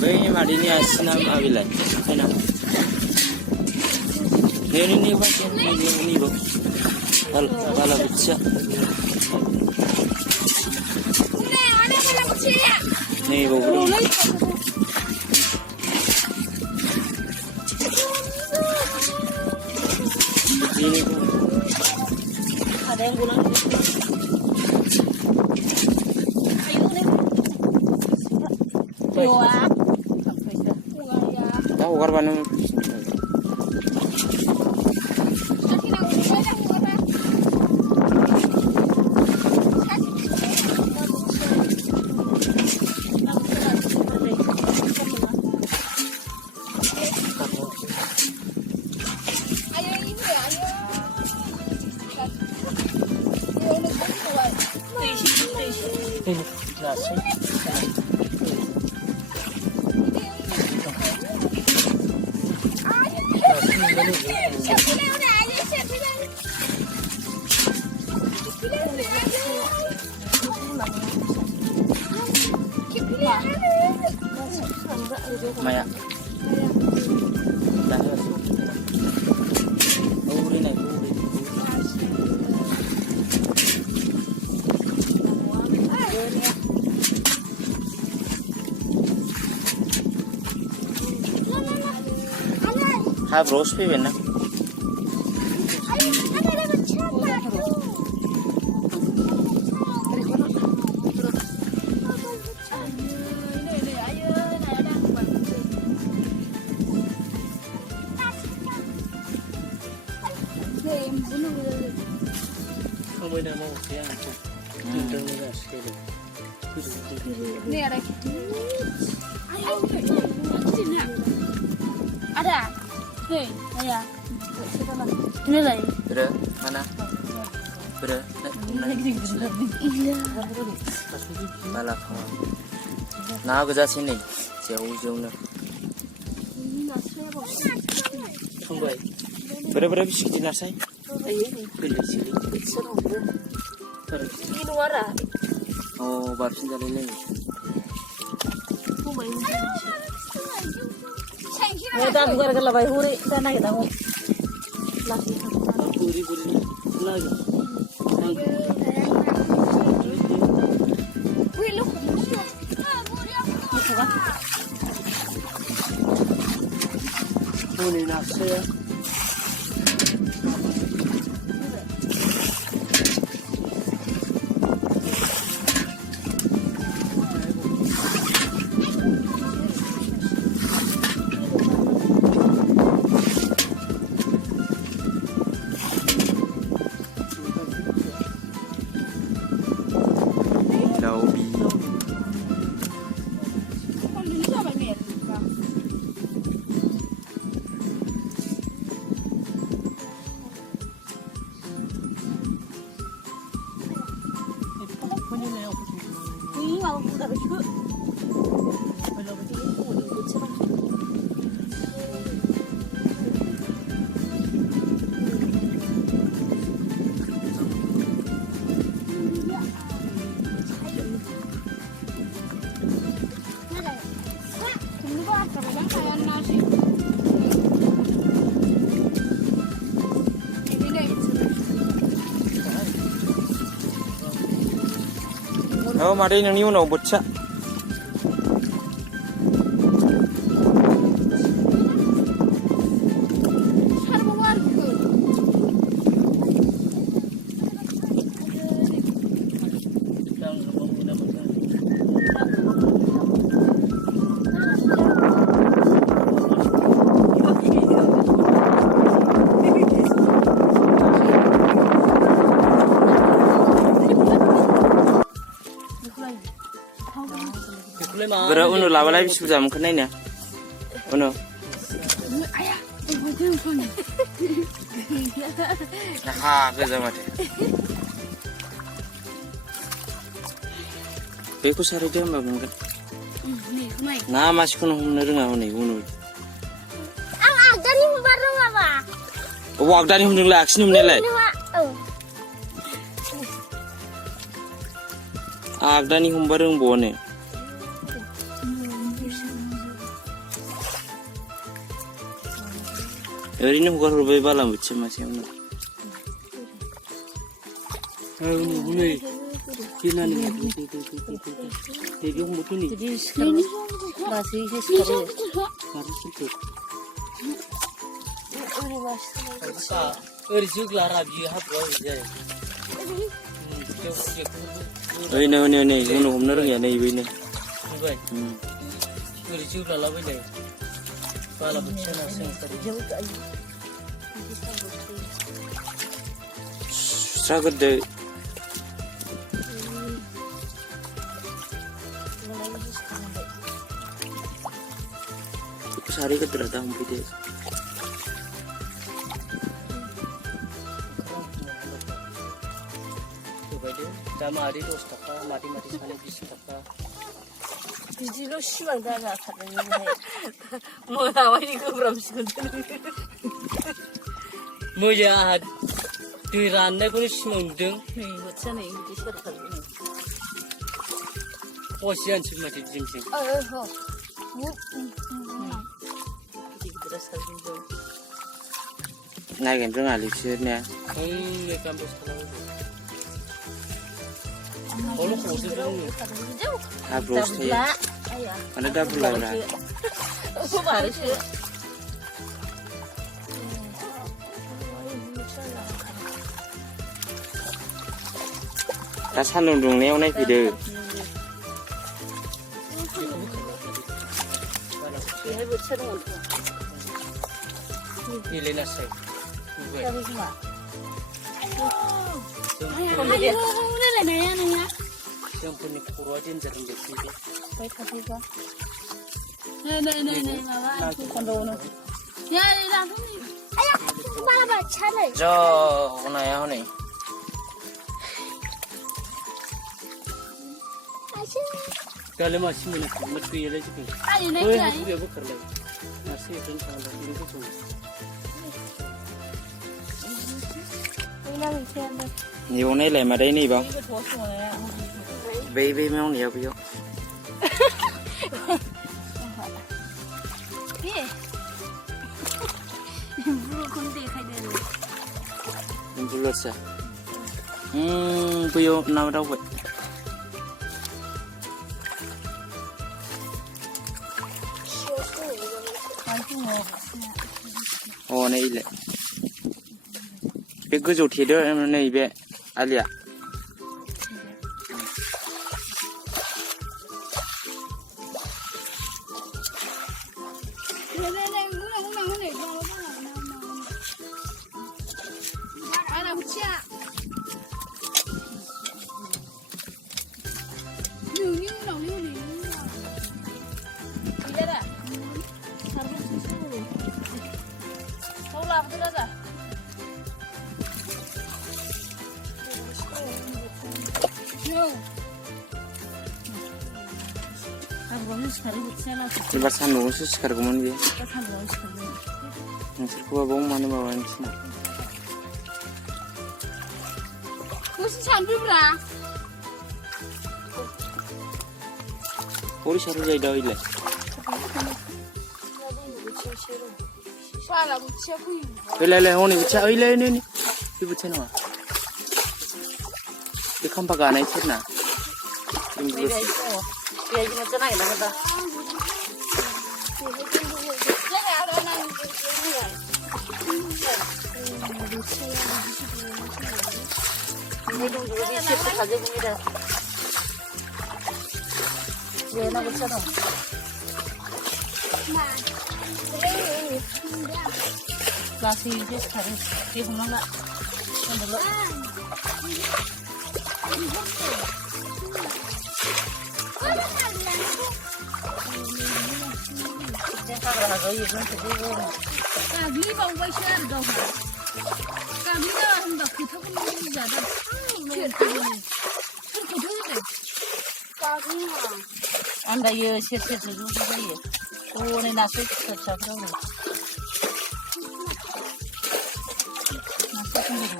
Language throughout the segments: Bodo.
बै मादैनि आसिना माबिलाय खायना नेनि बायदि नेनिबो बालाबोथिया nih bau ini ada yang gulung tahu korban Maya. Ha bros Pay ना không bây giờ mau cái ăn chung đừng đừng là cái này nè đây ada hei ayah ini lagi berapa mana berapa iya malah nah kerja sini jauh jauh nih tunggu berapa sih di nasai beli sini ini luar oh baru sih dari lagi kita bukan kalau bayi huri sana kita mau lagi huri lagi wih lu huri nasi ya oh mari yang ni uno bocah Berapa uno laba lagi sudah mungkin ini ya, uno. Ayah, nah, kerja mati. Beku sari dia mbak mungkin. Nah masih kuno menerima uno. Agdani baru apa? Oh agdani menerima aksi menilai. Agdani baru bone. ओरैनो हगार हरबाय बालाबोथिया मासेयावनो नै गिनानै बेयाव हमबोथ' नै बिदि सिखारो लासैसो सिखारो माथो सिलखो ओरै जोग्लारा बियो हाब्रुआ ओरै जायो ओइ नै नै नै जोंनो हमनो रोङिया नै बैनो नुबाय ओरै जोग्लालाबायनाय बालाबोथिया नासो ओंखारो सुस्रागोरदो सारै गोदोरा दा हमफैदो दा मादै 10 थाखा मादै सानै 20 थाखा बिदिल' सिमां दाजाथारदों मोनाबायदि गोब्राबसिगोन मैया आंहा दै राननायखौनो सिमां नुदों नै बोथिया नै बिदि सेरथारदों पसियानसो माथो जिमसिम गिदिरा सारजों नायगोन रोङालै बिसोरनिया नै गामबोस हाब्रुआवसो थायो माने दाबुलाब्रा दा सान्दुं दुंनायाव नायफैदो बेहाय बोथिया दङ गेलेनासै जोंफोरनि खर'आ देन्जार होनजोबसै नाया हनै दालाय मासे मोनो मोट गैयालाय जों हाथुरिया बोखारलाय मासे एफोरनो थांबाय बेनो गोथौ नैबाव नायलाय मादै नैबाव बै मावनाया बैयाव बुलुरसा बैयाव ना दावबाय नैलाय बे गोजौ थेदो नैबे आलिया एबार सान्दुंआवसो सिखारगौमोन बेयो नोंसोरखौबा बाव मानो माबानो थिना हरै सारु जायो दा ओइलाय ओइलाय हनै बोथिया ओइलाय नै बे बोथिया नङा बे खाम्फा गानाय सोरना लासै सिखारो बे हमनांला गाग्लिबावबायसो आरो गावहा गाग्लिनाङा होनबा खोथाखौनो बुजिजादों सोरखौथ' होदों आन्दायो सेर सेरसो ज' जायो हनै नास्राय फिसा फिसाफ्रावनो नास्राय दङ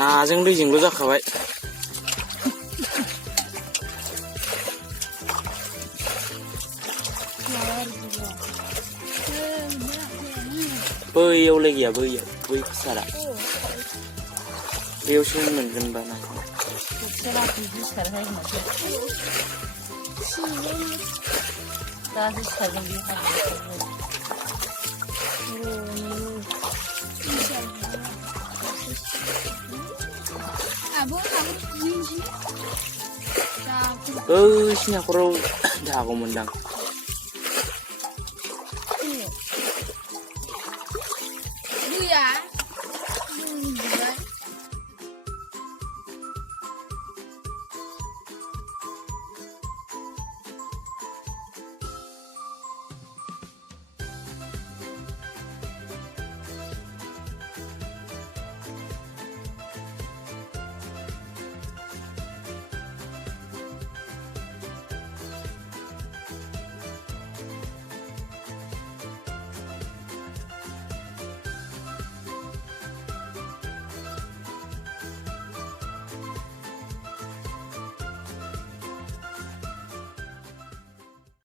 नाजों दैजोंल' जाखाबाय बैयाव गैया बैयाव बै सारा बेयावसो मोनगोन बा ना बोथिया बिदि सारहाय माथो दासो सारगोन बे बैसिनि हाखराव जागौमोनदां Iya.